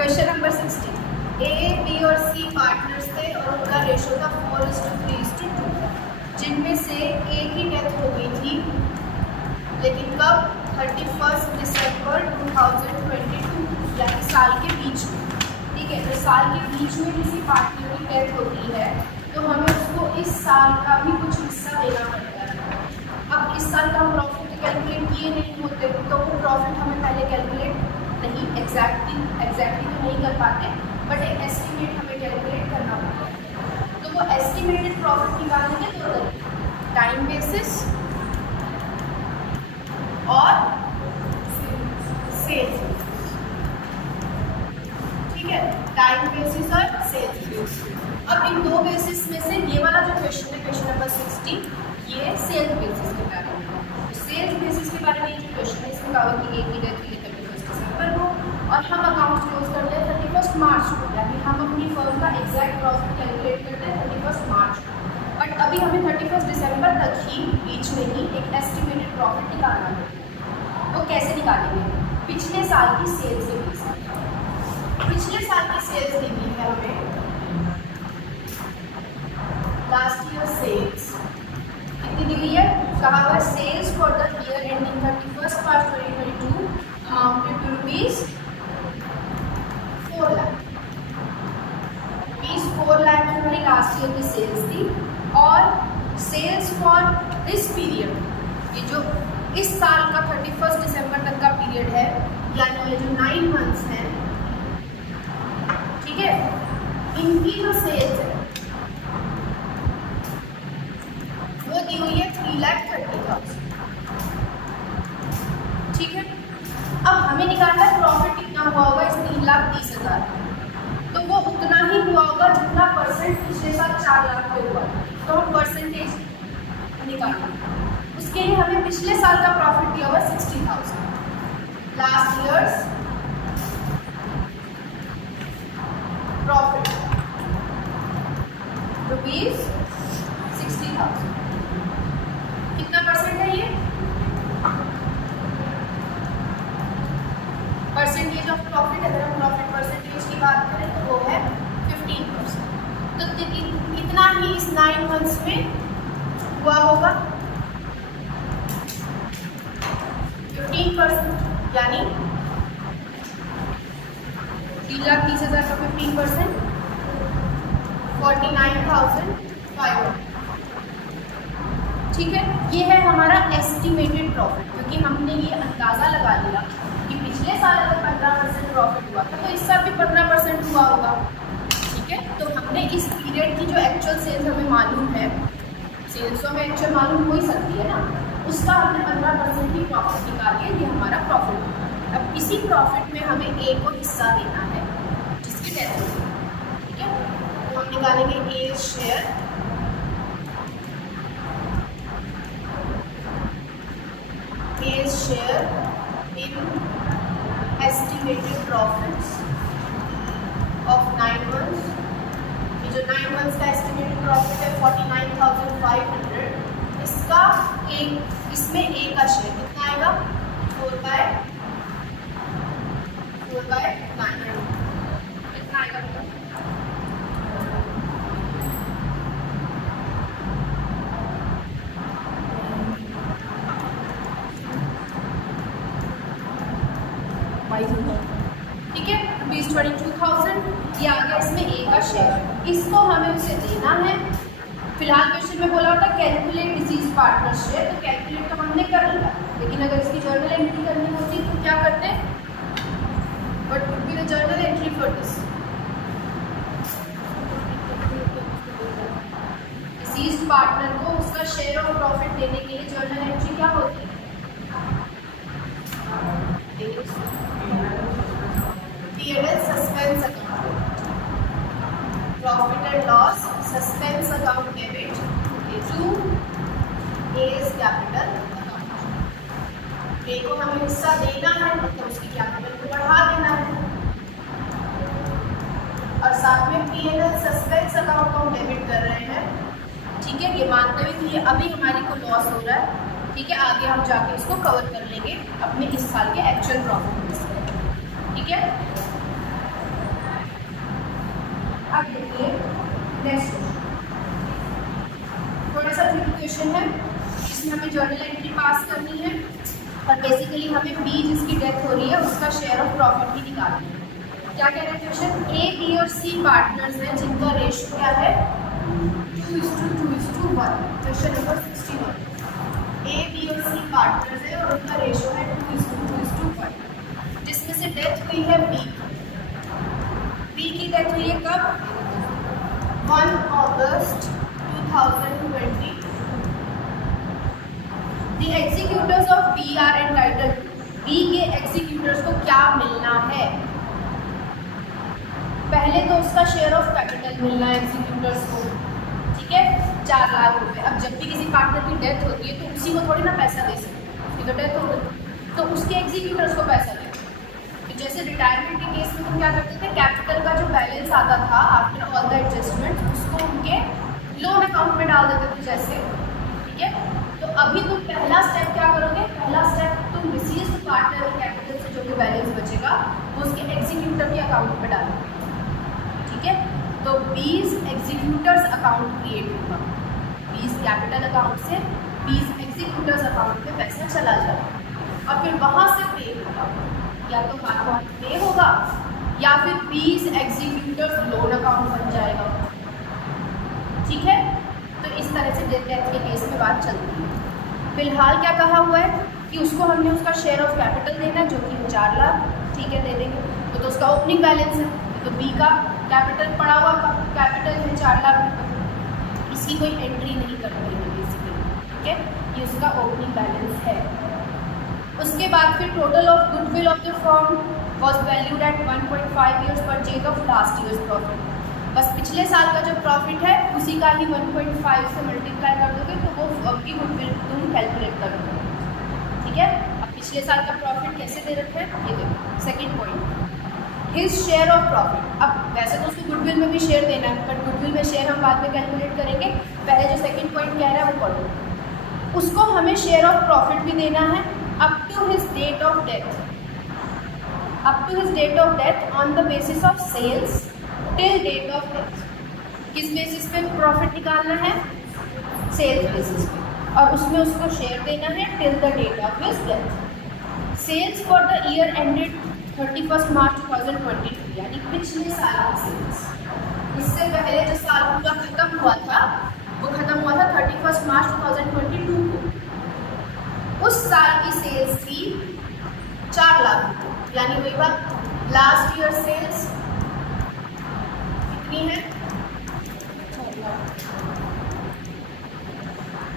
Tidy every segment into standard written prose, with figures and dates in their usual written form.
Question number 16, A B और सी partners थे और उनका रेशो था 4:3:2, जिनमें से ए की डेथ हो गई थी, लेकिन कब? 31 दिसंबर 2022, यानी साल के बीच में। ठीक है, तो साल के बीच में किसी पार्टनर की डेथ होती है तो हमें उसको इस साल का भी कुछ हिस्सा देना पड़ता है। अब इस साल का प्रॉफिट कैलकुलेट किए नहीं होते तो वो प्रॉफिट हमें पहले कैलकुलेट नहीं एग्जैक्टली तो नहीं कर पाते, बट एक एस्टिमेट हमें कैलकुलेट करना पड़ता है। तो वो एस्टिमेटेड प्रॉफिट निकालने के दो तरीके, टाइम बेसिस और सेल्स। ठीक है, टाइम बेसिस और सेल्स बेसिस। अब इन दो बेसिस में से ये वाला जो क्वेश्चन है, क्वेश्चन नंबर 16, ये सेल्स बेसिस के बारे में। तो सेल्स बेसिस के बारे में जो क्वेश्चन है, इसमें कहा कि एक ही डेथ हुई 31 दिसंबर को और हम अकाउंट क्लोज करते हैं 31 मार्च को, यानी हम अपनी फर्म का एग्जैक्ट प्रॉफिट कैलकुलेट करते हैं 31 मार्च को। बट अभी हमें 31 दिसंबर तक ही बीच में ही एक एस्टिमेटेड प्रॉफिट निकालना है। तो कैसे निकालेंगे? पिछले साल की सेल्स से बेस। पिछले साल की सेल्स दी हुई है हमें, लास्ट ईयर सेल्स कितनी दी हुई है? कहा हुआ sales for the year ending 31 March 2022 amounted to rupees 4 lakh. Rupees 4 lakh की हमारी लास्ट ईयर की सेल्स थी और सेल्स फॉर दिस पीरियड, ये जो इस साल का 31 दिसंबर तक का पीरियड है, यानी ये जो 9 मंथ्स हैं, ठीक है, इनकी जो सेल्स है वो दी हुई है 3,30,000। ठीक है, अब हमें निकालना है प्रॉफिट कितना हुआ होगा इस 3,30,000, तो वो उतना ही हुआ होगा जितना परसेंट पिछले साल 4 लाख पे हुआ। तो हम परसेंटेज निकालेंगे, उसके लिए हमें पिछले साल का प्रॉफिट दिया हुआ 60,000, लास्ट ईयर्स प्रॉफिट रुपीज 60,000। कितना परसेंट है ये? परसेंटेज ऑफ प्रॉफिट, अगर हम प्रॉफिट परसेंटेज की बात करें तो वो है 15%। तो कितना ही इस 9 मंथ्स में हुआ होगा? 15%, यानी 3,30,000 का 15% 49,500। ठीक है, ये है हमारा एस्टिमेटेड प्रॉफिट, क्योंकि हमने ये अंदाज़ा लगा लिया कि पिछले साल अगर 15% प्रॉफिट हुआ था तो इस साल भी 15% हुआ होगा। ठीक है, तो हमने इस पीरियड की जो एक्चुअल सेल्स हमें मालूम है, सेल्स तो हमें एक्चुअल मालूम हो ही सकती है ना, उसका हमने 15% की प्रॉफिट निकाली है, ये हमारा प्रॉफिट है। अब इसी प्रॉफिट में हमें ए को हिस्सा देना है जिसकी डेथ होगी। ठीक है, तो हम निकालेंगे ए share, A's share in estimated profits of 9 months। ये जो 9 months का estimated profit है 49,500, इसका एक, इसमें A का शेयर कितना आएगा? 4/9। कितना आएगा? ठीक है, रुपीज 22,000 ये आ गया इसमें ए का शेयर, इसको हमें उसे देना है। फिलहाल क्वेश्चन में बोला होता कैलकुलेट डिसीज पार्टनर शेयर, तो कैलकुलेट तो हमने कर लिया, लेकिन अगर इसकी जर्नल एंट्री करनी होती तो क्या करते? What would be the journal entry for this? Disease partner को उसका शेयर ऑफ प्रॉफिट देने के लिए जर्नल एंट्री क्या होती है? P&L suspense account, profit and loss suspense account debit to A's capital account. A को हमें हिस्सा देना है, मतलब उसकी कैपिटल को बढ़ा देना है, और साथ में P&L सस्पेंस अकाउंट को हम डेबिट कर रहे हैं। ठीक है, ये मानते हुए कि अभी हमारी को लॉस हो रहा है। ठीक है, आगे हम जाके इसको कवर कर लेंगे अपने इस साल के एक्चुअल प्रॉफिट में से। ठीक है, नेक्स्ट थोड़ा सा ट्रिकी क्वेश्चन है, इसमें हमें जर्नल एंट्री पास करनी है और बेसिकली हमें बी जिसकी डेथ हो रही है उसका शेयर ऑफ प्रॉफिट भी निकालनी है। क्या कह रहे हैं क्वेश्चन, ए बी और सी पार्टनर्स हैं जिनका रेशियो क्या है 2:2:1। क्वेश्चन नंबर 61, ए बी और सी पार्टनर्स हैं और उनका रेशियो है 2:2:1, जिसमें से डेथ हुई है बी की डेथ हुई है कब 1 अगस्त 2020। The executors of B are entitled, B के एग्जीक्यूटर्स को क्या मिलना है, पहले तो उसका शेयर ऑफ कैपिटल मिलना है एग्जीक्यूटर्स को, ठीक है 4 लाख रुपए। अब जब भी किसी पार्टनर की डेथ होती है तो उसी को थोड़ी ना पैसा दे सकते, उसकी तो डेथ हो गई तो उसके एग्जीक्यूटर्स को पैसा दे। तो जैसे रिटायरमेंट के केस में तुम क्या करते थे, कैपिटल का जो बैलेंस आता था आफ्टर ऑल द एडजस्टमेंट उसको उनके लोन अकाउंट में डाल देते थे जैसे, ठीक है। तो अभी तुम पहला स्टेप क्या करोगे, पहला स्टेप तुम डिसीज्ड पार्टनर के कैपिटल से जो भी बैलेंस बचेगा वो उसके एग्जीक्यूटर के अकाउंट में डालोगे, ठीक है। तो 20 एग्जीक्यूटर्स अकाउंट क्रिएट होगा, 20 कैपिटल अकाउंट से 20 एग्जीक्यूटर्स अकाउंट में पैसा चला जाएगा और फिर वहाँ से पे होगा, या तो हाथों हाथ पे होगा या फिर 20 एग्जीक्यूटर्स लोन अकाउंट बन जाएगा, ठीक है। तो इस तरह से डेथ के केस में बात चलती है। फिलहाल क्या कहा हुआ है कि उसको हमने उसका शेयर ऑफ कैपिटल देना जो कि 4 लाख, ठीक है दे देंगे। तो उसका ओपनिंग बैलेंस है, तो बी का कैपिटल पड़ा हुआ कैपिटल है 4 लाख रुपये, इसकी कोई एंट्री नहीं करनी है बेसिकली, ठीक है, ये उसका ओपनिंग बैलेंस है। उसके बाद फिर total of goodwill of the firm was valued at 1.5 years purchase of last year's profit. बस पिछले साल का जो प्रॉफिट है उसी का ही 1.5 से मल्टीप्लाई कर दोगे तो वो फर्म की गुडविल तुम कैलकुलेट कर दोगे, ठीक है। अब पिछले साल का प्रॉफिट कैसे दे रखे हैं ये देखो। Second point, his share of profit. अब वैसे तो उसको गुडविल में भी शेयर देना है बट गुडविल में शेयर हम बाद में कैलकुलेट करेंगे, पहले जो सेकेंड पॉइंट कह रहा है वो पढ़ो। उसको हमें शेयर ऑफ प्रॉफिट भी देना है up to his date of death on the basis of sales till date of death। किस बेसिस पे प्रॉफिट निकालना है, सेल्स बेसिस पे, और उसमें उसको शेयर देना है till the date of his death। Sales for the year ended 31 March 2022, यानी पिछले साल की सेल्स। इससे पहले जो साल पूरा खत्म हुआ था वो खत्म हुआ था 31 मार्च 2022 को। उस साल की सेल्स थी 4 लाख रुपये, यानी वही बात लास्ट ईयर सेल्स कितनी है, 4 लाख,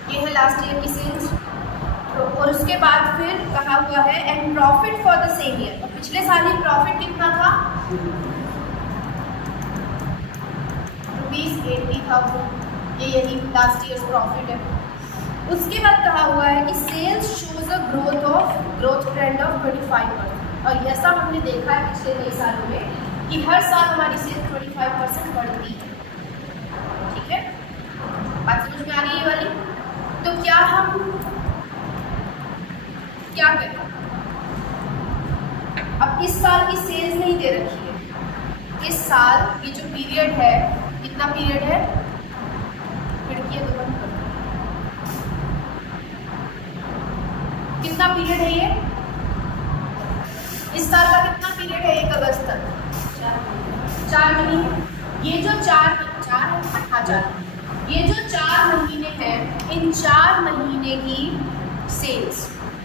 ये है लास्ट ईयर की सेल्स। और उसके बाद फिर कहा हुआ है and profit for the same year, और पिछले साल ही प्रॉफिट कितना था ₹80,000, ये यही लास्ट ईयर प्रॉफिट है। उसके बाद कहा हुआ है कि sales shows a growth trend of 25%, और ऐसा हमने देखा है पिछले कई सालों में कि हर साल हमारी सेल्स 25% बढ़ती है, ठीक है। बात समझ में आ रही है ये वाली। तो क्या हम क्या करें, अब इस साल की सेल्स नहीं दे रखी है, इस साल ये जो पीरियड है, कितना पीरियड है, खिड़कियाँ तो बंद कर, कितना पीरियड है ये, इस साल का कितना पीरियड है 1 अगस्त तक, 4 महीने। ये जो 4 ये जो 4 महीने हैं, इन 4 महीने की सेल्स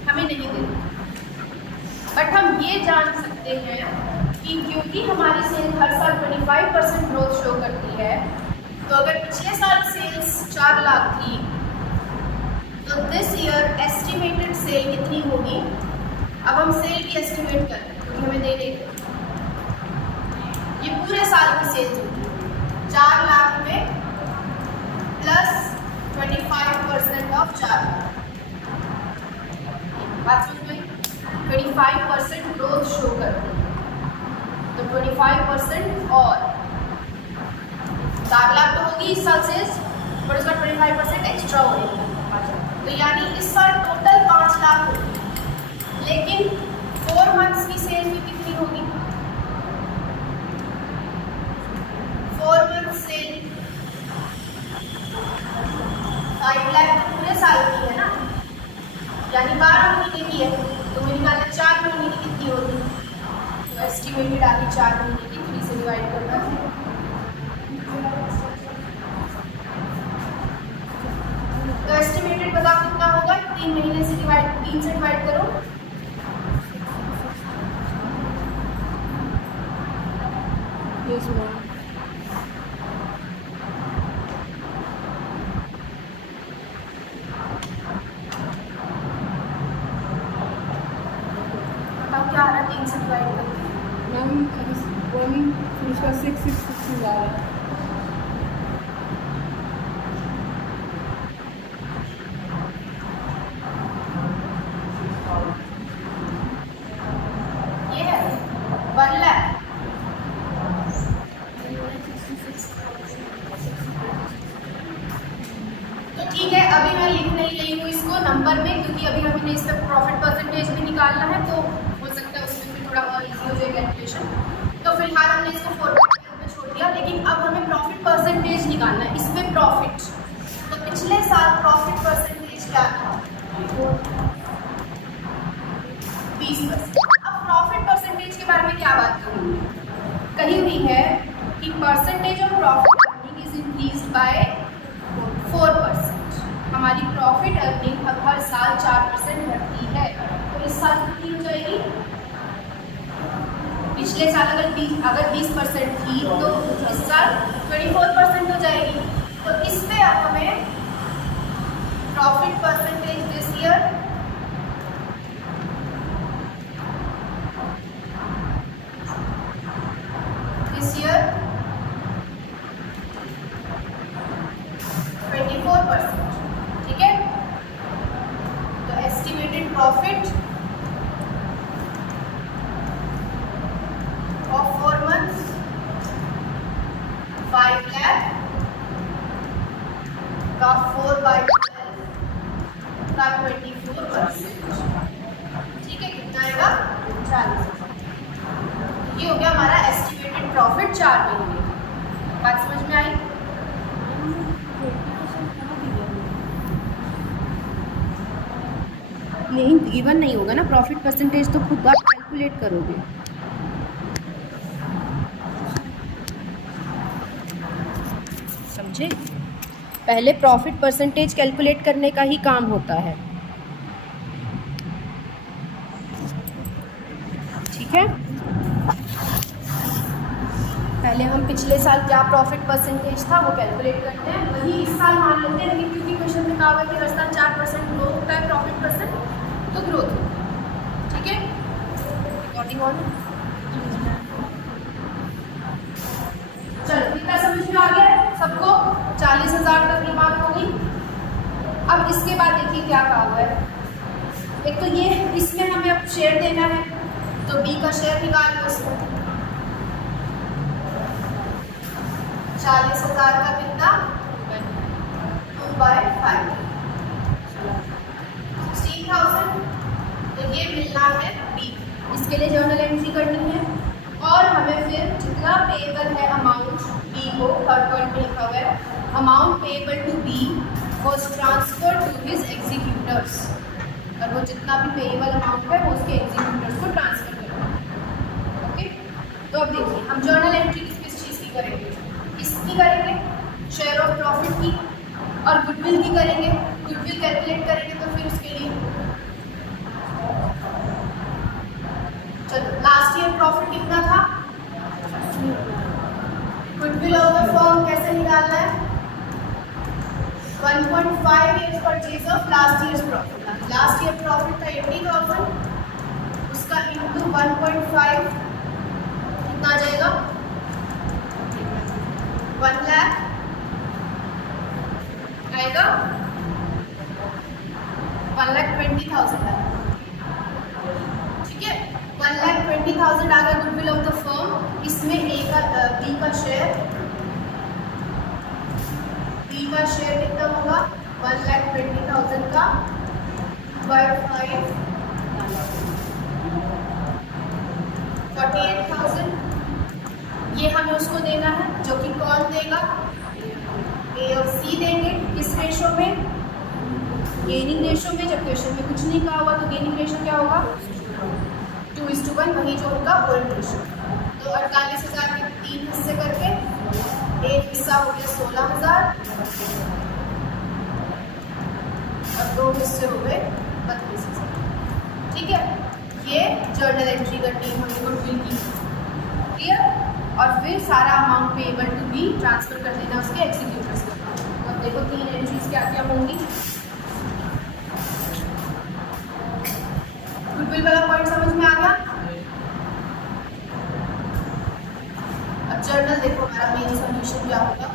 हमें नहीं देनी, बट हम ये जान सकते हैं कि क्योंकि हमारी सेल हर साल 25% ग्रोथ शो करती है, तो अगर पिछले साल सेल्स 4 लाख थी तो दिस ईयर एस्टिमेटेड सेल कितनी होगी। अब हम सेल भी एस्टिमेट करें क्योंकि हमें दे देंगे, ये पूरे साल की सेल्स होगी 4 लाख में प्लस 25% ऑफ 4 लाख। बात समझ में, 25% ग्रोथ शो करती है, तो 25% और 4 लाख तो होगी इस साल सेल्स, और इसका 25% एक्स्ट्रा हो रही है, तो यानी इस साल टोटल 5 लाख होगी, लेकिन 4 मंथ्स की सेल भी कितनी होगी, 4 मंथ सेल एस्टिमेटेड आ गई 4 महीने की, 3 से डिवाइड करना है। तो एस्टिमेटेड बताओ कितना होगा, 3 महीने से 3 से डिवाइड करो, बताओ क्या आ रहा है 3 से डिवाइड करके। मैम 1 फिर उसका 6 आ रहा है। ये है 1 लाख। तो ठीक है, अभी मैं लिख नहीं रही हूँ इसको नंबर में, क्योंकि अभी हमें इस पर प्रॉफिट परसेंटेज भी निकालना है, तो हो सकता है उसमें फिर थोड़ा और इजी हो जाए कैलकुलेशन। तो फिलहाल हमने इसको फॉर्मूला में छोड़ दिया, लेकिन अब हमें प्रॉफिट परसेंटेज निकालना है। इसमें प्रॉफिट, तो पिछले साल प्रॉफिट परसेंटेज क्या था, 20%। अब प्रॉफिट परसेंटेज के बारे में क्या बात करूँगी, कही हुई है कि percentage of profit earning is increased by 4%। हमारी प्रॉफिट अर्निंग अब हर साल 4% बढ़ती है, तो इस साल कितनी हो जाएगी, पिछले साल अगर 20% थी तो इस साल 24% हो जाएगी। तो इस पे अब हमें profit percentage this year this year 24%, ठीक है। तो estimated profit of 4 months 5 lakh का 4/12 का 24%, ठीक है। कितना आएगा, 40। ये हो गया हमारा एस्टिमेटेड प्रॉफिट 4 महीने। बात समझ में आई? नहीं, गिवन नहीं होगा ना, प्रॉफिट परसेंटेज तो खुद आप कैलकुलेट करोगे। समझे? पहले प्रॉफिट परसेंटेज कैलकुलेट करने का ही काम होता है, ठीक है। पहले हम पिछले साल क्या प्रॉफिट परसेंटेज था वो कैलकुलेट करते हैं, वही इस साल मान लेते हैं, लेकिन क्योंकि क्वेश्चन में कहा हुआ है कि हर साल 4% ग्रो होता है प्रॉफिट परसेंट, तो ग्रोथ होता है, ठीक है। अकॉर्डिंग ऑन चलो, इतना समझ में आ गया सबको, 40,000 तक की बात होगी। अब इसके बाद देखिए क्या कहा हुआ है, एक तो ये इसमें हमें अब शेयर देना है, तो बी का शेयर निकाल लो इसमें। 40,000 का कितना, 2/5 16,000, तो ये मिलना है बी। इसके लिए जर्नल एंट्री करनी है, और हमें फिर जितना पेएबल है अमाउंट बी को, थर्ड पॉइंट पे लिखा हुआ है, amount payable to B was transfer to his executors, और वो जितना भी पेएबल अमाउंट है वो उसके एग्जीक्यूटर्स को ट्रांसफर करना है, ओके। तो अब देखिए हम जर्नल एंट्री किस चीज़ की करेंगे, इसकी करेंगे, शेयर ऑफ प्रॉफिट की, और गुडविल की करेंगे। गुडविल कैलकुलेट करेंगे तो फिर उसके लिए चलो, लास्ट ईयर प्रॉफिट कितना था, गुडविल ऑफ द फर्म कैसे निकालना है, 1.5 years purchase of last year's profit. Last year profit था 80,000, उसका इंटू 1.5 कितना आ जाएगा, 1 लाख आएगा, 1,20,000 आएगा, ठीक है। 1,20,000 आ गया गुडविल ऑफ द फर्म। इसमें बी का शेयर कितना होगा, 1,20,000 का 5 48,000, ये हमें उसको देना है, जो कि कौन देगा, ए और सी देंगे। किस रेशो में, गेनिंग रेशो में। जब क्वेश्चन में कुछ नहीं कहा हुआ तो गेनिंग रेशो क्या होगा, 2:1, वही जो होगा ओल्ड रेशो। हिस्से हो गए 32 हिस्से। ठीक है, ये जर्नल एंट्री करनी है हमें गुडविल की। क्लियर? और फिर सारा amount payable to B transfer कर देना उसके एग्जीक्यूटर्स को। तो अब देखो 3 एंट्रीज क्या क्या होंगी। गुडविल वाला पॉइंट समझ में आ गया? अब जर्नल देखो हमारा मेन सॉल्यूशन क्या होगा।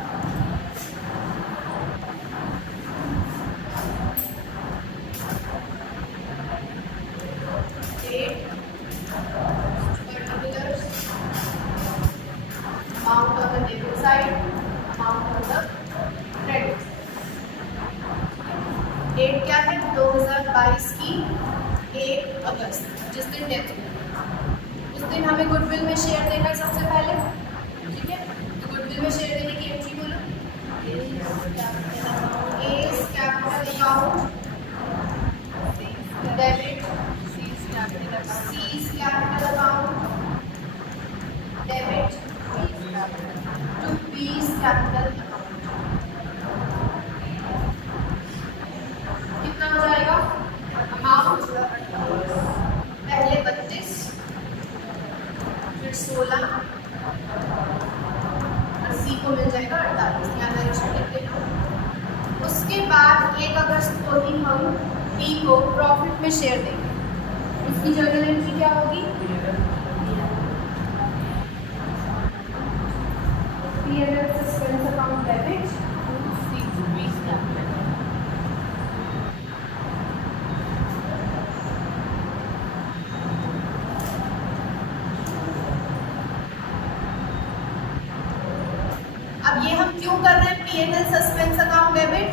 Amount on the debit side, amount on the credit side। Date क्या है? 2022 की 1 अगस्त, जिस दिन डेथ हुई। उस दिन हमें गुडविल में शेयर देना है सबसे पहले। ठीक है, तो गुडविल में शेयर देने की एंट्री बोलो। A's capital account debit, C's capital account debit to B's capital account. कितना हो जाएगा अमाउंट? पहले 32, फिर 16 और सी को मिल जाएगा 48। यहाँ डायरेक्शन लिख देना। उसके बाद 1 अगस्त को ही हम बी को प्रॉफिट में शेयर देंगे। इसकी जर्नल एंट्री क्या होगी? सस्पेंस अकाउंट डेबिट अब ये हम क्यों कर रहे हैं P&L सस्पेंस अकाउंट डेबिट?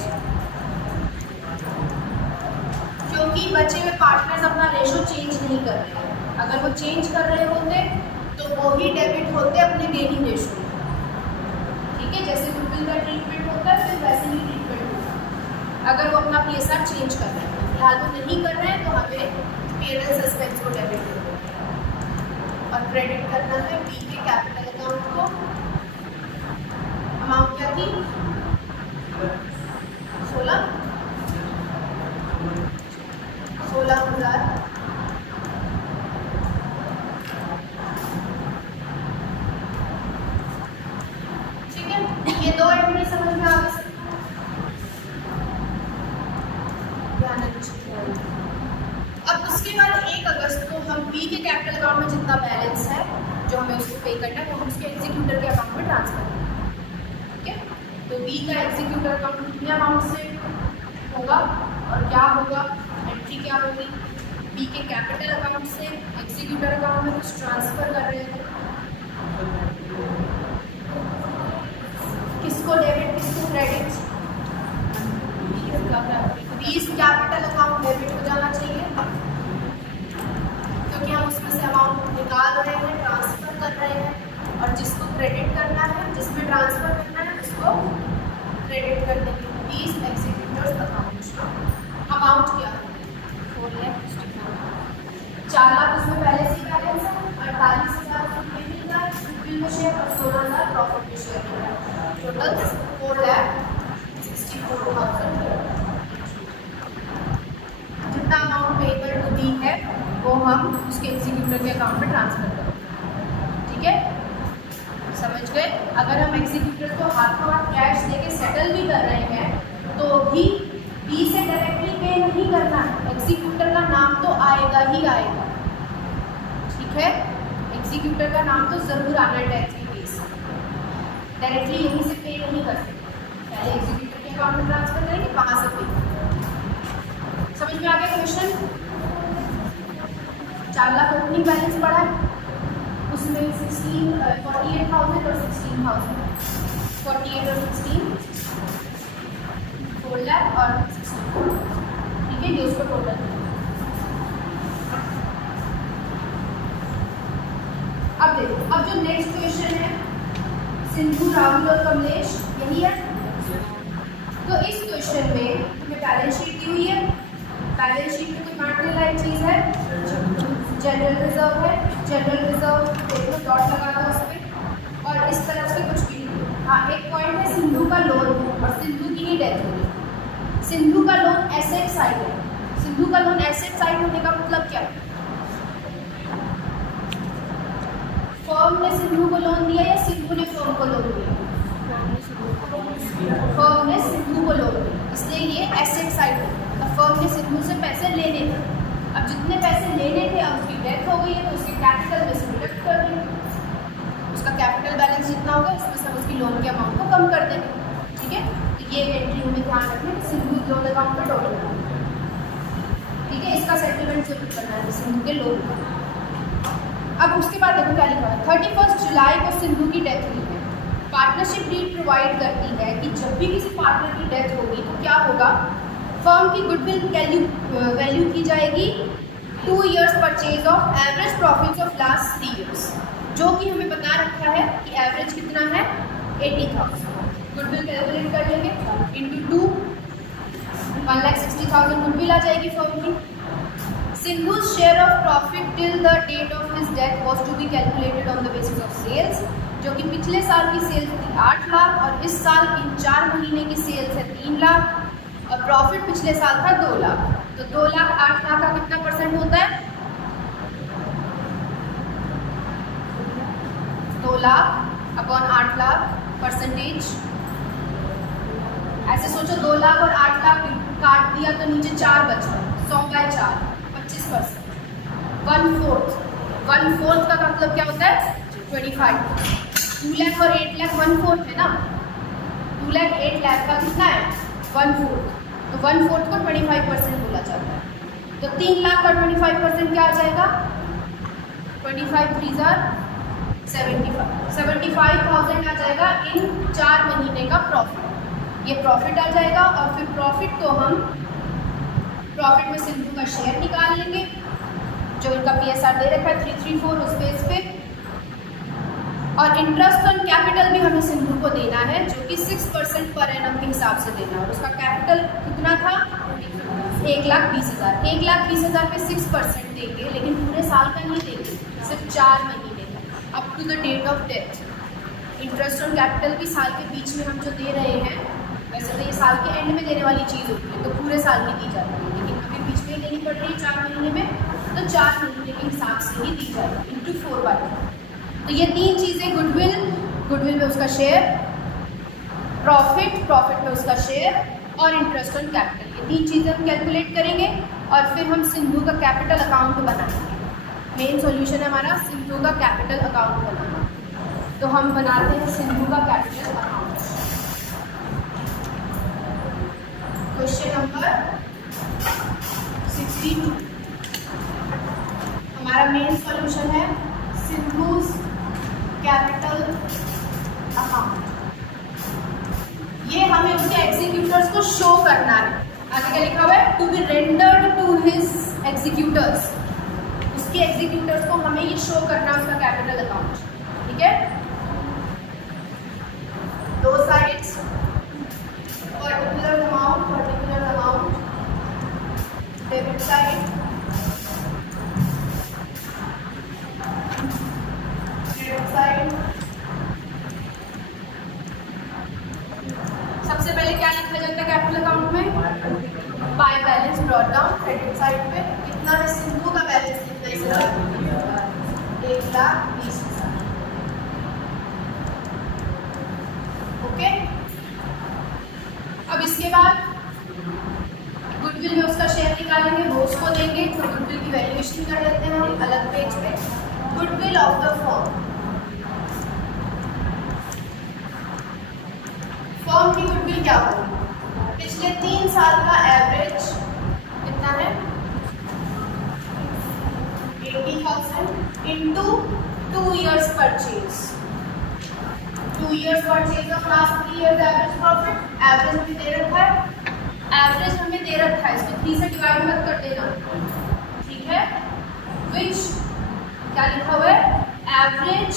क्योंकि बचे हुए पार्टनर्स अपना रेशो चेंज नहीं कर रहे हैं। अगर वो चेंज कर रहे होते तो वो ही डेबिट होते अपने गेनिंग रेशो। ठीक है, जैसे गुडविल का ट्रीटमेंट होता है फिर वैसे ही ट्रीटमेंट होता है अगर वो अपना PSR चेंज कर रहे हैं। फिलहाल वो नहीं कर रहे हैं तो हमें P&L सस्पेंस को डेबिट कर देना और क्रेडिट करना है बी के कैपिटल अकाउंट को। अमाउंट क्या थी? 16,000। ठीक है, ये 2 एंट्री समझ में आ गई। अब उसके बाद 1 अगस्त को हम बी के कैपिटल अकाउंट में जितना बैलेंस है जो हमें उसको पे करना है वो हम उसके एग्जीक्यूटर के अकाउंट में ट्रांसफर करेंगे। ठीक है, तो बी का एग्जीक्यूटर अकाउंट कितने अमाउंट से होगा और क्या होगा? एंट्री क्या होगी? बी के कैपिटल अकाउंट से एग्जीक्यूटर अकाउंट में कुछ ट्रांसफर कर रहे हैं। किसको डेबिट किसको क्रेडिट? बीस कैपिटल अकाउंट डेबिट हो जाना चाहिए क्योंकि हम उसमें से अमाउंट निकाल रहे हैं, ट्रांसफर कर रहे हैं। और जिसको क्रेडिट करना है, जिसमें ट्रांसफर करना है उसको क्रेडिट कर देंगे। 20 एग्जीक्यूटर्स अकाउंट। अमाउंट क्या है? 4 लाख उसमें पहले से ही बैलेंस है, 48,000 रुपये मिल रहा है गुडविल में शेयर और 16,000 प्रॉफिट में शेयर मिल रहा है। टोटल 4,64,000। जितना अमाउंट पेएबल टू बी है वो हम उसके एग्जीक्यूटर के अकाउंट में ट्रांसफर करेंगे। ठीक है, समझ गए? अगर हम एग्जीक्यूटर को हाथों हाथ कैश देके सेटल भी कर रहे हैं तो भी बी से डायरेक्टली पे नहीं करना है। एग्जीक्यूटर का नाम तो आएगा ही आएगा। ठीक है, एग्जीक्यूटर का नाम तो जरूर आना है टैक्स की केस। डायरेक्टली यहीं से पे नहीं कर सकते, पहले एग्जीक्यूटर के अकाउंट में ट्रांसफर करेंगे, वहाँ से पे। समझ में आ गया क्वेश्चन? 4 लाख ओपनिंग बैलेंस पड़ा है, उसमें 48,000 और 16,000, 48 और 16, 4 लाख और 16। ठीक है, ये उसको टोटल। अब देखो, अब जो नेक्स्ट क्वेश्चन है सिंधु, राहुल और कमलेश, यही है। तो इस क्वेश्चन में हमें बैलेंस शीट दी हुई है। बैलेंस शीट में कोई बांटने लायक चीज़ है? जनरल रिजर्व है। जनरल रिजर्व देख लो, डॉट लगा दो उस पर। और इस तरफ से कुछ भी नहीं। हाँ, एक पॉइंट है सिंधु का लोन और सिंधु की ही डेथ हुई। सिंधु का लोन एसेट साइड है, सिंधु का लोन एसेट साइड होने का मतलब क्या? फर्म ने सिंधु को लोन दिया या सिंधु ने फर्म को लोन दिया? फर्म ने सिंधु को लोन दिया, इसलिए ये एसेट साइड है। अब फर्म ने सिंधु से पैसे लेने थे, अब जितने पैसे लेने थे अब उसकी डेथ हो गई है तो उसके कैपिटल में से डिडक्ट कर देंगे, उसका कैपिटल बैलेंस जितना होगा उसमें से उसकी लोन के अमाउंट को कम कर देंगे। ठीक है, तो ये एंट्री हमें ध्यान रखना है सिंधु लोन अकाउंट पर टोटल। ठीक है, इसका सेटलमेंट जरूर करना है सिंधु के लोन का। अब उसके बाद देखो क्या लिखा है, 31 जुलाई को सिंधु की डेथ हुई है। पार्टनरशिप डीड प्रोवाइड करती है कि जब भी किसी पार्टनर की डेथ होगी तो क्या होगा, फर्म की गुडविल वैल्यू की जाएगी 2 years purchase of average profits of last 3 years, जो कि हमें बता रखा है कि एवरेज कितना है 80,000। गुडविल कैलकुलेट कर लेंगे इंटू 2, 1,60,000 गुडविल आ जाएगी फर्म की। सिंधु's share of profit till the date of his death was to be calculated on the basis of sales, जो कि पिछले साल की सेल्स थी 8 लाख और इस साल इन 4 महीने की सेल्स है 3 लाख और प्रॉफिट पिछले साल था 2 लाख। तो 2 लाख 8 लाख का कितना परसेंट होता है? 2 लाख अपॉन 8 लाख परसेंटेज। ऐसे सोचो 2 लाख और 8 लाख काट दिया तो नीचे 4 बचा, 100/4 25%। 1/4 का मतलब क्या होता है 25। 2 लाख और 8 लाख 1/4 है ना, 2 लाख 8 लाख का कितना है 1/4, तो 1/4 को 25% बोला जाता है। तो 3 लाख का 25% क्या आ जाएगा 25 3 75,000 आ जाएगा इन 4 महीने का प्रॉफिट। ये प्रॉफिट आ जाएगा और फिर प्रॉफिट को हम प्रॉफिट में सिंधु का शेयर निकाल लेंगे, जो इनका PSR दे रखा है 334 उस बेस पे, और इंटरेस्ट ऑन कैपिटल भी हमें सिंधु को देना है जो कि 6% पर एनम के हिसाब से देना है। और उसका कैपिटल कितना था 1,20,000। 1,20,000 पे 6% देंगे, लेकिन पूरे साल का नहीं देंगे, सिर्फ 4 महीने का up to the date of death. Interest on capital भी साल के बीच में हम जो दे रहे हैं, वैसे तो ये साल के एंड में देने वाली चीज़ होती है तो पूरे साल की दी जाती है, लेकिन अभी बीच में देनी पड़ रही है 4 महीने में, तो 4 महीने के हिसाब से ही दी जाएगी इंटू 4/2। तो ये 3 चीज़ें, गुडविल में उसका शेयर, प्रॉफिट में उसका शेयर और इंटरेस्ट ऑन कैपिटल, ये 3 चीज़ें हम कैलकुलेट करेंगे और फिर हम सिंधु का कैपिटल अकाउंट बनाएंगे। मेन सॉल्यूशन है हमारा सिंधु का कैपिटल अकाउंट बनाना। तो हम बनाते हैं सिंधु का कैपिटल अकाउंट। क्वेश्चन नंबर 62 हमारा मेन सॉल्यूशन है सिंधु's कैपिटल अकाउंट। ये हमें उसके एग्जीक्यूटर्स को शो करना है। आगे क्या लिखा हुआ है, to be rendered to his executors, उसके एग्जीक्यूटर्स को हमें ये शो करना है उसका कैपिटल अकाउंट। ठीक है, 2 sides, particular amount debit side, credit side. सबसे पहले क्या लिखा जाता है कैपिटल अकाउंट में, by balance brought down. Credit side पे कितना है सिंधु का बैलेंस कितना है, 1,20,000। ओके, अब इसके बाद गुडविल में उसका शेयर निकालेंगे, वो उसको देंगे। तो गुडविल की वैल्यूएशन कर लेते हैं हम अलग पेज पे। गुडविल ऑफ द फर्म की गुडविल क्या होगी, पिछले 3 साल का एवरेज कितना है 80,000 into 2 years purchase, 2 years purchase of last 3 years average profit. Average हमें दे रखा है, इसको 3 से डिवाइड मत कर देना, ठीक है। विच क्या लिखा हुआ है, average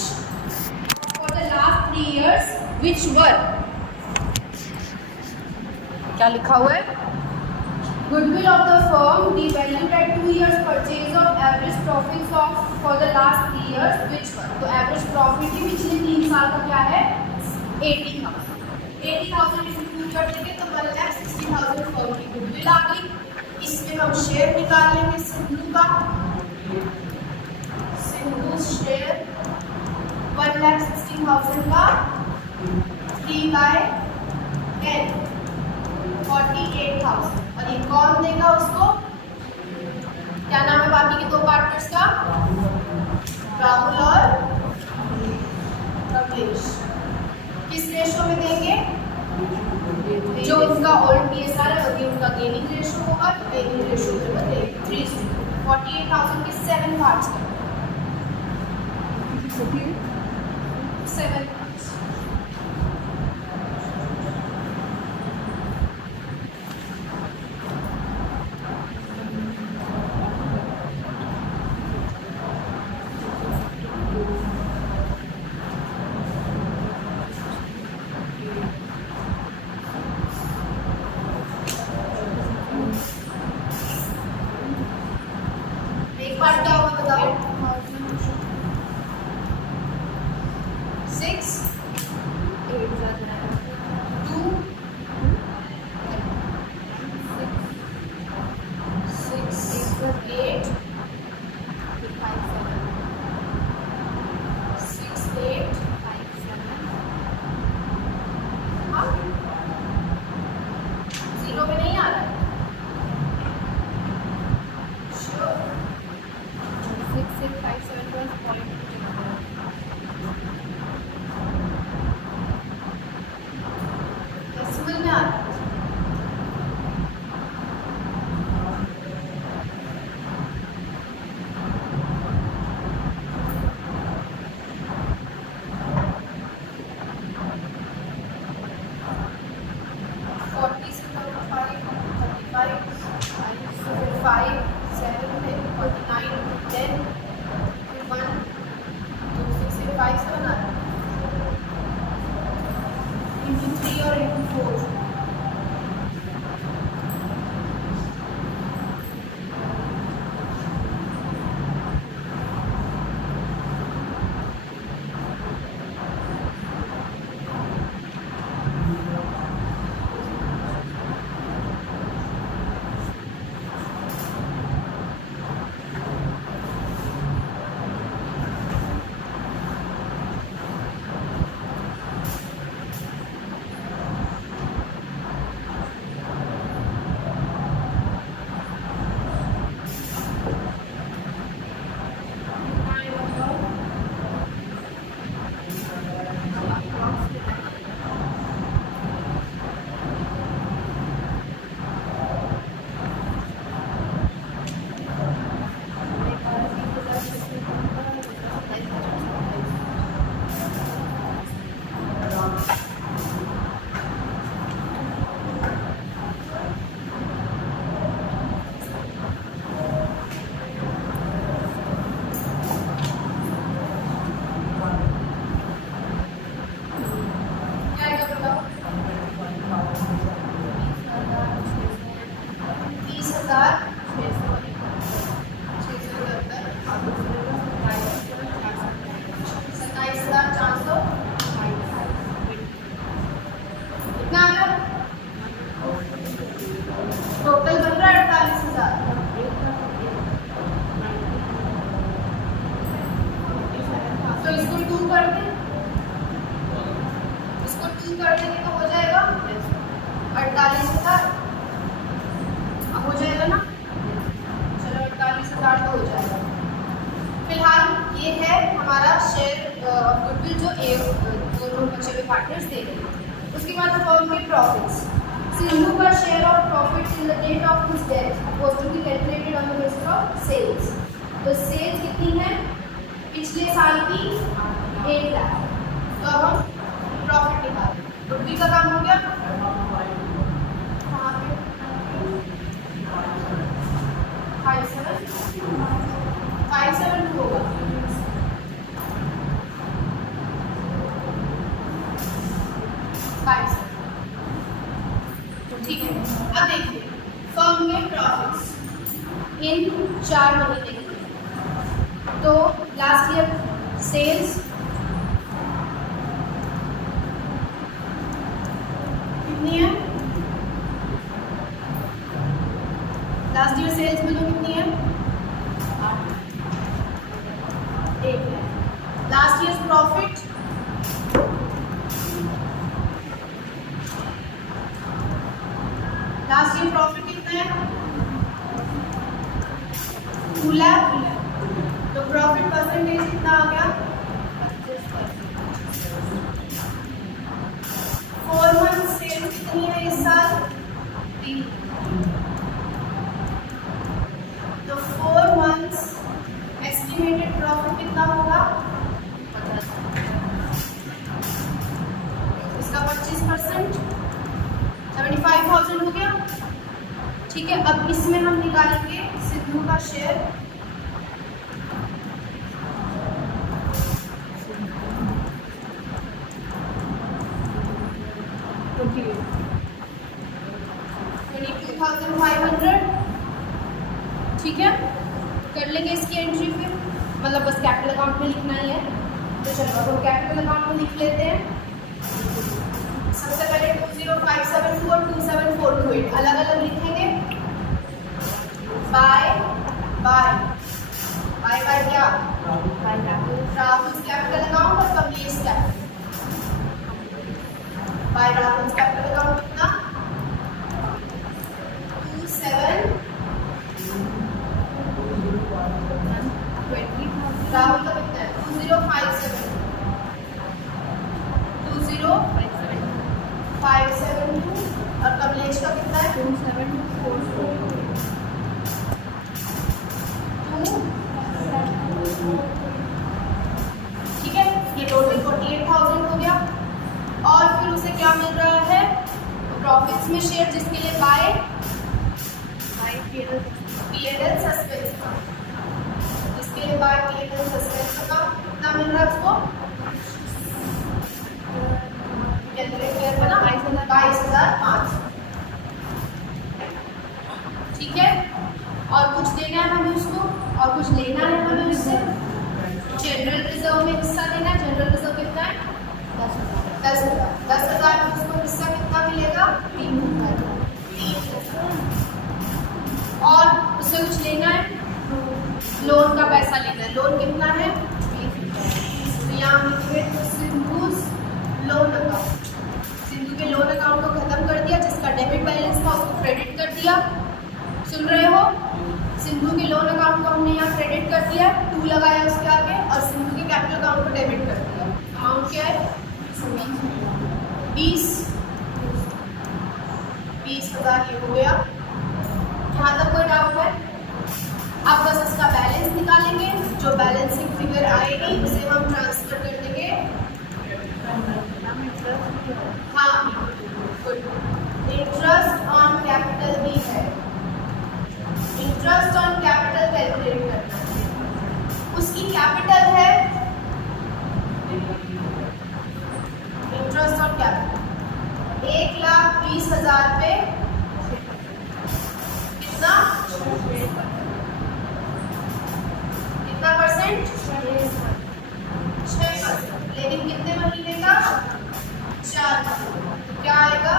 for the last 3 years विच वर, क्या लिखा हुआ है, goodwill of the firm the valued at 2 years purchase of average profits of for the last 3 years विच वर। तो एवरेज प्रॉफिट ही पिछले 3 साल का क्या है 80,000 इंटू 2 कर देंगे तो 1,60,000 फर्म की गुडविल आ गई। इसमें हम शेयर निकाल लेंगे सिंधु का। सिंधु शेयर 1,60,000 का 3/10 48,000। और ये कौन देगा उसको? क्या नाम है बाकी के दो पार्टनर्स का? राहुल और रमेश। किस रेशो में देंगे? जो उनका ओल्ड PSR है वही उनका गेनिंग रेशो होगा। गेनिंग रेशो में वो देंगे 48,000 के 7 पार्ट्स का 7 पार्ट्स। एक बार क्या होगा बताओ? 6 2 6 8 6 8 हाँ 0 में नहीं आ रहा है। श्योर डेसिमल में आ रहा है। टोटल बन रहा है 48,000। तो इसको 2 कर दें, इसको 2 कर देंगे तो हो जाएगा 48,000। हो जाएगा ना? चलो 48,000 तो हो जाएगा। फिलहाल ये है हमारा शेयर ऑफ गुडविल जो दोनों बचे हुए पार्टनर्स दे रहे हैं। उसके बाद फर्म के प्रॉफिट्स। सिंधु का share of profits in the date of his death was to be calculated on the basis of sales. तो सेल्स कितनी है पिछले साल की? 8 लाख। तो अब हम प्रॉफिट निकालें। गुडविल का काम हो गया। कहाँ पे? 572 होगा। ठीक है। अब देखिए फर्म में प्रॉफिट्स इन 4 महीने के। तो लास्ट ईयर सेल्स कितनी है? 25%, 75,000 हो गया। ठीक है, अब इसमें हम निकालेंगे सिंधु का शेयर। ओके 22,500। ठीक है, कर लेंगे इसकी एंट्री फिर, मतलब बस कैपिटल अकाउंट में लिखना ही है। तो चलो अब हम कैपिटल अकाउंट में लिख लेते हैं। सबसे पहले 20572 और 27428 अलग अलग लिखेंगे। बाय बाय बाय बाय क्या, राहुल कैपिटल अकाउंट और Kamlesh capital. By Rahul capital account कितना 27 राहुल का कितना है 2057 और कमलेश का कितना है 2742। ठीक है, ये टोटल 48,000 हो गया। और फिर उसे क्या मिल रहा है प्रॉफिट्स में शेयर, जिसके लिए बाय P&L सस्पेंस का, जिसके लिए बाय P&L सस्पेंस का कितना मिल रहा है उसको कैलकुलेट कर बना 22,500। ठीक है, और कुछ देना है हमें उसको, और कुछ लेना है हमें उससे। जनरल रिजर्व में हिस्सा देना है। जनरल रिजर्व कितना है 10,000। 10,000 में उसको हिस्सा कितना मिलेगा 3,000। और उससे कुछ लेना है, लोन का पैसा लेना है। लोन कितना है तो यहाँ लिखेंगे सिंधुज लोन अकाउंट। सिंधु के लोन अकाउंट को खत्म कर दिया, जिसका डेबिट बैलेंस था उसको क्रेडिट कर दिया। सुन रहे हो, सिंधु के लोन अकाउंट को हमने यहाँ क्रेडिट कर दिया, 2 लगाया उसके आगे, और सिंधु के कैपिटल अकाउंट को डेबिट कर दिया। अमाउंट क्या है 20,000। ये हो गया। यहाँ तक कोई डाउट है? अब बस इसका बैलेंस निकालेंगे। जो बैलेंसिंग फिगर आएगी उसे हम ट्रांसफर कर देंगे। हाँ, इंटरेस्ट ऑन कैपिटल भी है। इंटरेस्ट ऑन कैपिटल कैलकुलेट करना है। उसकी कैपिटल है इंटरेस्ट ऑन कैपिटल 1,20,000 पे कितना परसेंट 6%। लेकिन कितने महीने का 4 महीने। क्या आएगा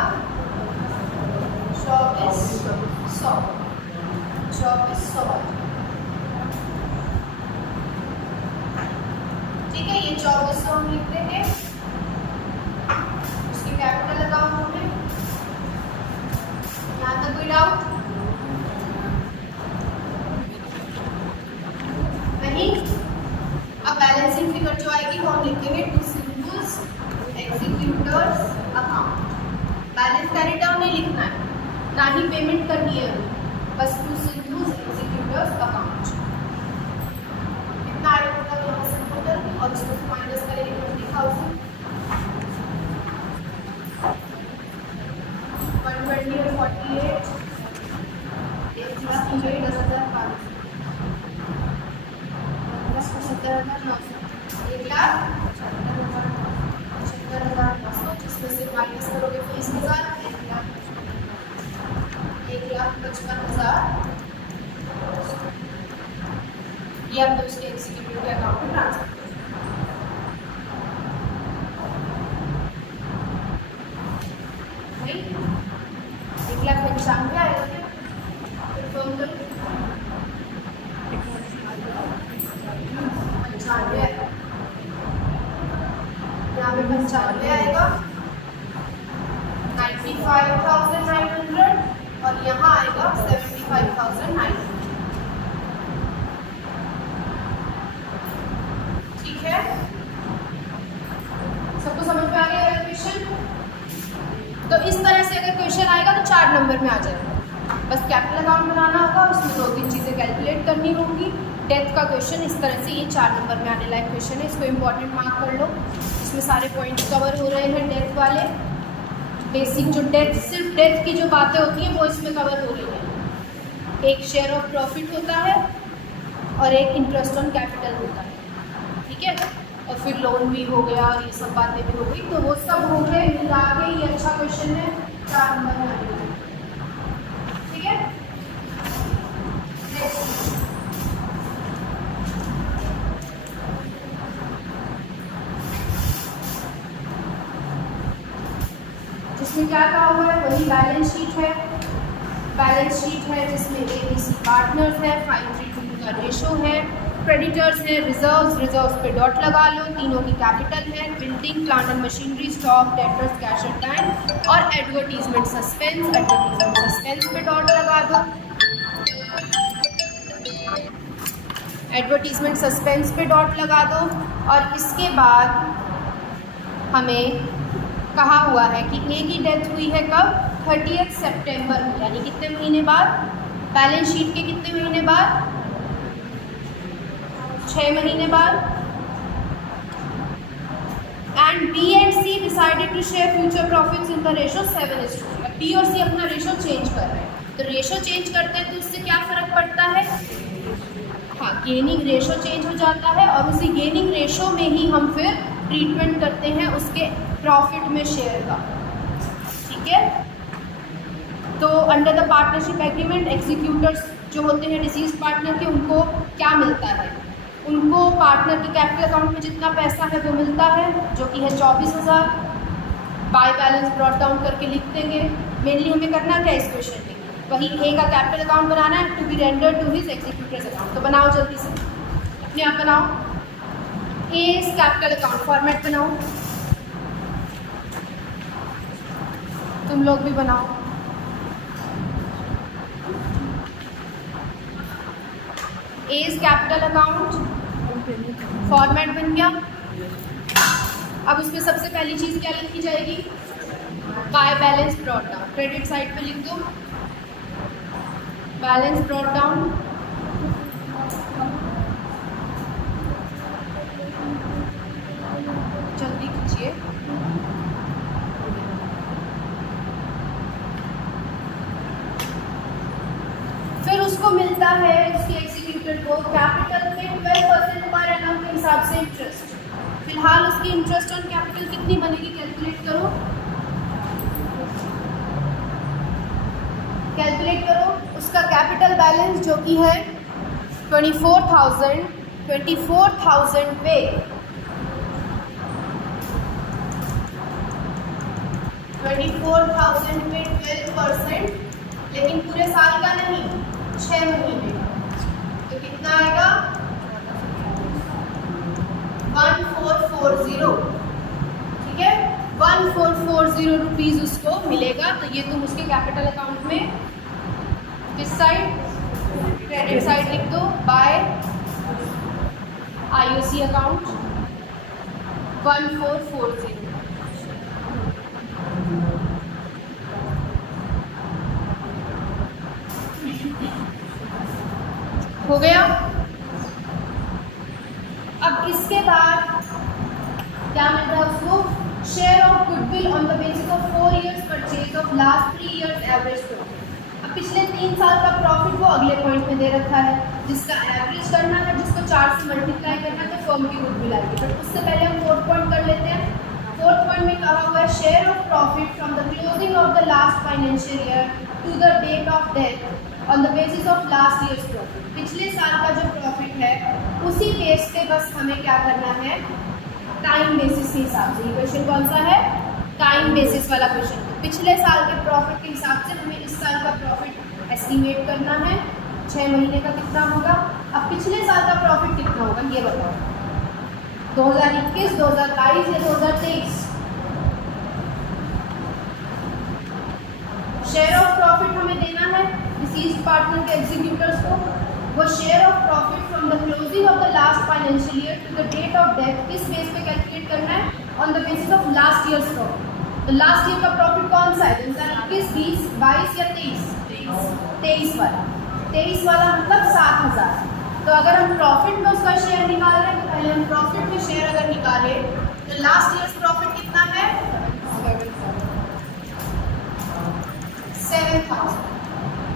24,100। ठीक है, ये 2400 हम लिख देंगे उसके कैपिटल अकाउंट में। यहाँ तक कोई डाउट नहीं? अब बैलेंसिंग फिगर जो आएगी वो हम लिखेंगे to Sindhu's executors account. Balance carry down नहीं लिखना है, ना ही पेमेंट करनी है, बस टू सिंधुज एग्जीक्यूटर्स अकाउंट। कितना आएगा मतलब यहाँ से टोटल, और उसको माइनस करेंगे 20,000। 120 और 48 10,500 1,75,900 जिसमें से माइनस करोगे 20,000 1,55,000। ये आपने उसके एग्जीक्यूटिव के अकाउंट में ट्रांसफर नहीं 1,95,000 आएगा क्या? कन्फर्म करो 95 यहाँ पे 95 आएगा 95,900 और यहाँ आएगा 75,900। ठीक है, सबको समझ में आ गया क्वेश्चन? तो इस तरह से अगर क्वेश्चन आएगा तो 4 नंबर में आ जाएगा। बस कैपिटल अकाउंट बनाना होगा, उसमें 2-3 चीज़ें कैलकुलेट करनी होंगी। डेथ का क्वेश्चन इस तरह से ये 4 नंबर में आने लायक क्वेश्चन है, इसको इंपॉर्टेंट मार्क कर लो। इसमें सारे पॉइंट्स कवर हो रहे हैं डेथ वाले। बेसिक जो डेथ, सिर्फ डेथ की जो बातें होती हैं वो इसमें कवर हो रही हैं। एक शेयर ऑफ प्रॉफिट होता है और एक इंटरेस्ट ऑन कैपिटल होता है, ठीक है। और फिर लोन भी हो गया और ये सब बातें भी हो गई, तो वो सब हो गए मिला के। ये अच्छा क्वेश्चन है, 4 नंबर में आएगा, ठीक है। नेक्स्ट जिसमें क्या कहा हुआ है, वही बैलेंस शीट है। बैलेंस शीट है जिसमें ABC पार्टनर्स है, 5:3 का रेशो है, क्रेडिटर्स है, रिजर्व्स पे डॉट लगा लो, तीनों की कैपिटल है, building, plant and machinery, stock, debtors, cash at time और एडवर्टीजमेंट सस्पेंस पे डॉट लगा दो। एडवर्टीजमेंट सस्पेंस पे डॉट लगा दो। और इसके बाद हमें कहा हुआ है कि ए की डेथ हुई है कब, 30 सितंबर को, यानी कितने महीने बाद, बैलेंस शीट के कितने महीने बाद, 6 महीने बाद। And B and C decided to share future profits in the ratio 7:3। B और सी अपना रेशो चेंज कर रहे हैं, तो रेशो चेंज करते हैं तो उससे क्या फ़र्क पड़ता है, हाँ, गेनिंग रेशो चेंज हो जाता है और उसी गेनिंग रेशो में ही हम फिर ट्रीटमेंट करते हैं उसके प्रॉफिट में शेयर का, ठीक है। तो under the partnership agreement executors जो होते हैं डिसीज पार्टनर के, उनको क्या मिलता है, उनको पार्टनर की कैपिटल अकाउंट में जितना पैसा है वो मिलता है, जो कि है 24,000। बाय बैलेंस ब्रॉट डाउन करके लिख देंगे। मेनली हमें करना क्या इस क्वेश्चन में, वही ए का कैपिटल अकाउंट बनाना है, to be render to his executors account. तो बनाओ जल्दी से, अपने आप बनाओ। ए कैपिटल अकाउंट फॉर्मेट बनाओ, तुम लोग भी बनाओ। एज कैपिटल अकाउंट फॉर्मेट बन गया। अब उसमें सबसे पहली चीज़ क्या लिखी जाएगी, by balance brought down. Credit side पे लिख दो बैलेंस ब्रॉट डाउन। जल्दी कीजिए। फिर उसको मिलता है, उसके एग्जीक्यूटर को, कैपिटल में 12% पर एनम के हिसाब से इंटरेस्ट। फिलहाल उसकी इंटरेस्ट ऑन कैपिटल कितनी बनेगी, कैलकुलेट करो, कैलकुलेट करो। उसका कैपिटल बैलेंस जो कि है 24,000 पे 24,000 पे 12%, लेकिन पूरे साल का नहीं, 6 महीने का। तो कितना आएगा, 1440, ठीक है। 1440 रुपीज़ उसको मिलेगा। तो ये तुम उसके कैपिटल अकाउंट में किस साइड, क्रेडिट साइड लिख दो, बाय IOC अकाउंट 1440। हो गया। अब इसके बाद क्या मिल रहा है उसको, share of goodwill on the basis of 4 years purchase of last 3 years average profit. अब पिछले 3 साल का प्रॉफिट वो अगले पॉइंट में दे रखा है, जिसका एवरेज करना है, जिसको 4 से मल्टीप्लाई करना है, तो फर्म की गुडविल आएगी। बट उससे पहले हम 4th पॉइंट कर लेते हैं। 4th पॉइंट में कहा हुआ है, share of profit from the closing of the last financial year to the date of death on the basis of last year's profit. पिछले साल का जो प्रॉफिट है उसी बेस पे बस हमें क्या करना है, टाइम बेसिस के हिसाब से। ये क्वेश्चन कौन सा है, टाइम बेसिस वाला क्वेश्चन। पिछले साल के प्रॉफिट के हिसाब से हमें इस साल का प्रॉफिट एस्टिमेट करना है, 6 महीने का कितना होगा। अब पिछले साल का प्रॉफिट कितना होगा ये बताओ, 2021, 2022 या 2023। शेयर ऑफ प्रॉफिट हमें देना है डिसीज्ड पार्टनर के एग्जीक्यूटर्स को। वो share of profit from the closing of the last financial year to the date of death किस बेस पे कैलकुलेट करना है, on the basis of last year's profit. तो लास्ट ईयर का प्रॉफिट कौन सा है, 2021, 20, 22 या 23, 23 वाला। 23 वाला मतलब 7,000। तो अगर हम प्रॉफिट में उसका शेयर निकाल रहे हैं, तो पहले हम प्रॉफिट में शेयर अगर निकालें तो लास्ट ईयर्स प्रॉफिट कितना है, 7,000।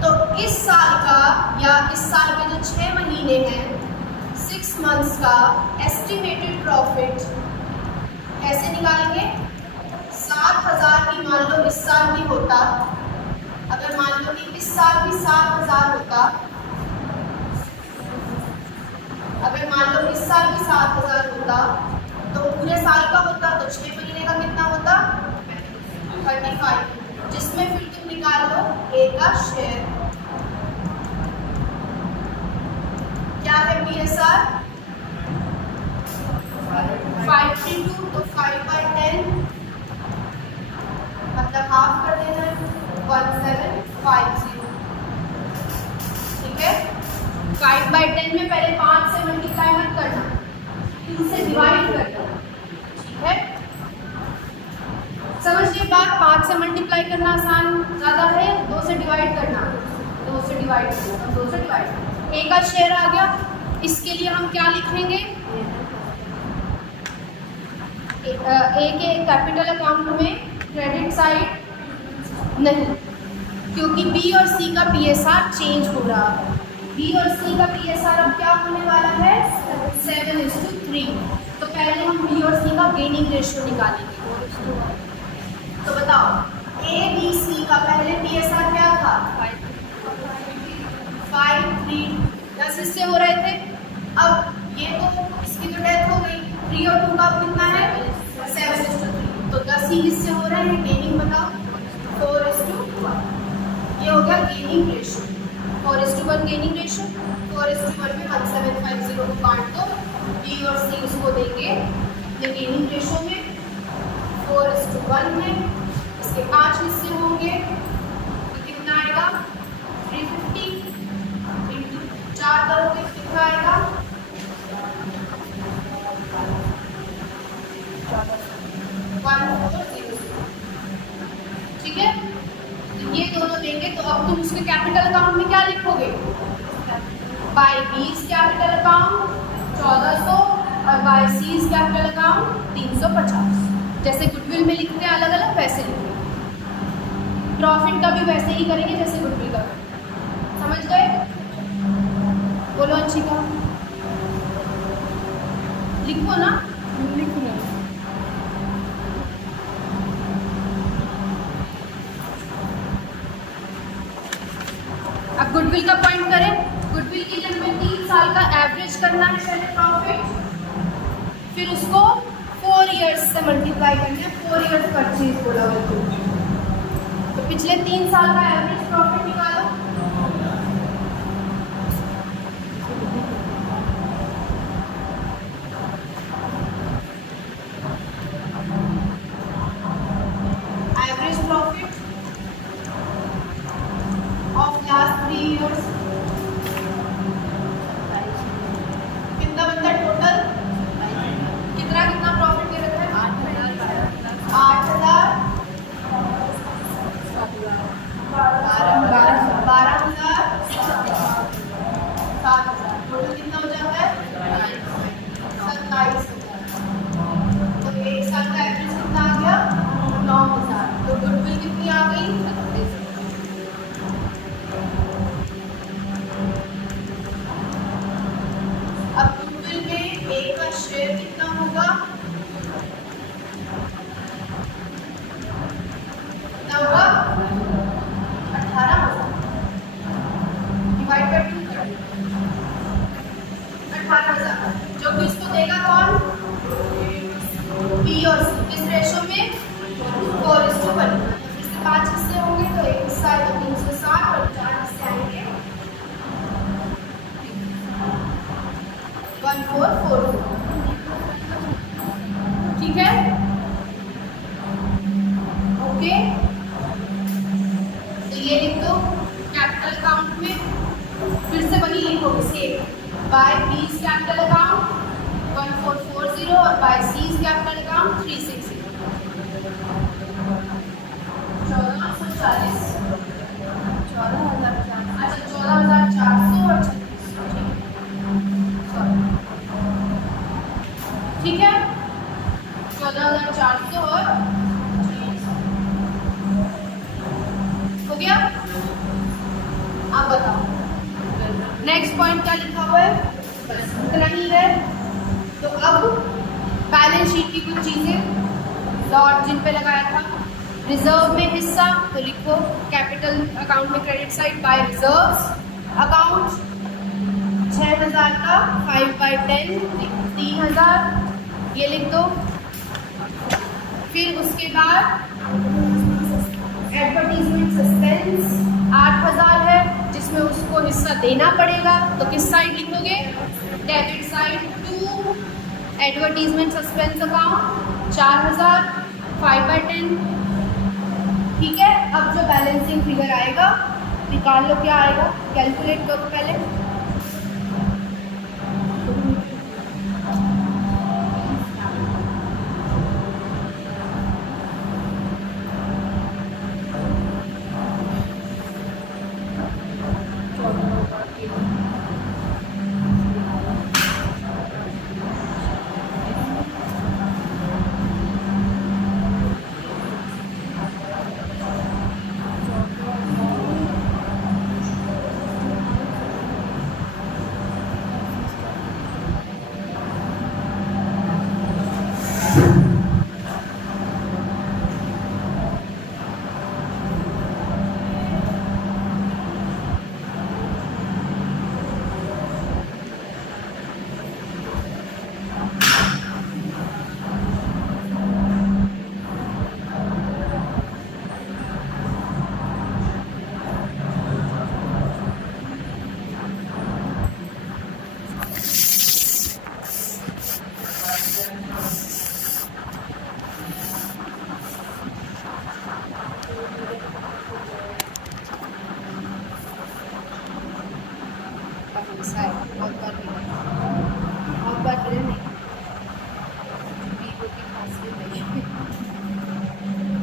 तो इस साल का या इस साल के जो 6 महीने हैं, 6 मंथ्स का एस्टिमेटेड प्रॉफिट कैसे निकालेंगे? 7,000 की मान लो इस साल भी होता, अगर मान लो कि इस साल भी 7,000 होता, अगर मान लो इस साल भी 7,000 होता तो पूरे साल का होता तो 6 महीने का कितना होता? 35, जिसमें फिर तुम निकाल लो ए का शेयर। क्या है PSR? 532, तो 5/10 मतलब हाफ कर देना है, 1750। ठीक है, 5/10 में पहले 5 से मल्टीप्लाई मत करना, 3 से डिवाइड करना। ठीक है, समझिए बात। 5 से मल्टीप्लाई करना आसान ज़्यादा है, 2 से डिवाइड करना, 2 से डिवाइड करना, 2 से डिवाइड। ए का शेयर आ गया, इसके लिए हम क्या लिखेंगे? ए के कैपिटल अकाउंट में क्रेडिट साइड नहीं, क्योंकि बी और सी का PSR चेंज हो रहा है। बी और सी का PSR अब क्या होने वाला है? 7:3। तो पहले हम बी और सी का गेनिंग रेशियो निकालेंगे। तो बताओ, ए बी सी का पहले PSR क्या था? 5, 3, 10 हिस्से हो रहे थे। अब ये तो इसकी तो डेथ हो गई, 3 और 2 का कितना है? 7:3, तो 10 ही हिस्से हो रहे हैं। गेनिंग बताओ, 4:1। ये हो गया गेनिंग रेशियो, 4:1 गेनिंग रेशियो। 4:1 में 1750 को काट दो, बी और सी उसको देंगे ये गेनिंग रेशियो में। 4:1 में इसके 5 हिस्से होंगे तो कितना आएगा? 350 इंटू 4 करोगे कितना आएगा? 1400। ठीक है, तो ये दोनों देंगे। तो अब तुम उसके कैपिटल अकाउंट में क्या लिखोगे? बाय बीज कैपिटल अकाउंट 1400 और बाय सीज कैपिटल अकाउंट 350। जैसे गुडविल में लिखते हैं अलग अलग, वैसे लिखेंगे। प्रॉफिट का भी वैसे ही करेंगे जैसे गुडविल का। समझ गए? बोलो अंशिका, लिखो ना। लिखो ना। अब गुडविल का पॉइंट करें। गुडविल के लिए हमें 3 साल का एवरेज करना है पहले प्रॉफिट, फिर उसको 4 इयर्स से मल्टीप्लाई करना है। 4 इयर्स परचेज बोला हुआ, तो पिछले 3 साल का एवरेज प्रॉफिट निकालो। Average profit of last 3 years कितना बनता है टोटल? कितना कितना प्रॉफिट दे रखा है? 8,000, 12,000, 7,000। टोटल कितना हो जाता है? 27,000। तो 1 साल का एवरेज कितना आ गया? 9,000। तो गुडविल कितनी आ गई? अब गुडविल में ए का शेयर कितना होगा? कितना होगा? 18,000 डिवाइड बाय 2 कर 18,000। जो कि इसको देगा कौन? बी और सी। किस रेशो में? 4:1। फिर से 5 हिस्से होंगे तो एक हिस्सा है तो 360 और 4 हिस्से आएंगे 1440। ठीक है, ओके। तो ये लिख दो कैपिटल अकाउंट में। फिर से वही लिखोगे same, by B's capital account 1440 और बाय सीज कैपिटल अकाउंट 360। 1440, 14,000, अच्छा 14,400 और 36। ठीक है, 14,400 और 36 हो गया। शीट की कुछ चीज़ें डॉट जिन पे लगाया था। रिजर्व में हिस्सा तो लिखो कैपिटल अकाउंट में credit side by reserves account 6000 का 5/10 3000 ये लिख दो। फिर उसके बाद एडवर्टीजमेंट सस्पेंस 8000 है जिसमें उसको हिस्सा देना पड़ेगा तो किस साइड लिखोगे, debit side to advertisement suspense account 4000 5/10। ठीक है, अब जो बैलेंसिंग फिगर आएगा निकाल लो, क्या आएगा कैलकुलेट करो पहले।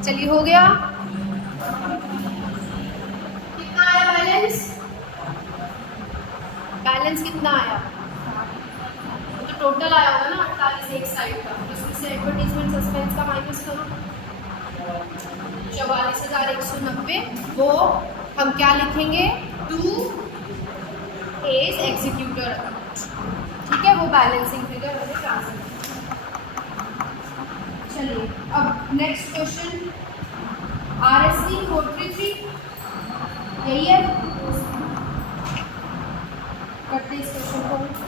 चलिए हो गया। कितना आया बैलेंस, बैलेंस कितना आया तो टोटल आया होगा ना 48 एक साइड का, इसमें से एडवर्टीजमेंट सस्पेंस का माइनस करो 44,190 वो हम क्या लिखेंगे टू एज एग्जीक्यूटर अकाउंट। ठीक है, वो बैलेंसिंग फिगर हमें ट्रांसफर। चलिए अब नेक्स्ट क्वेश्चन RSC 433 यही है, करते इस क्वेश्चन को।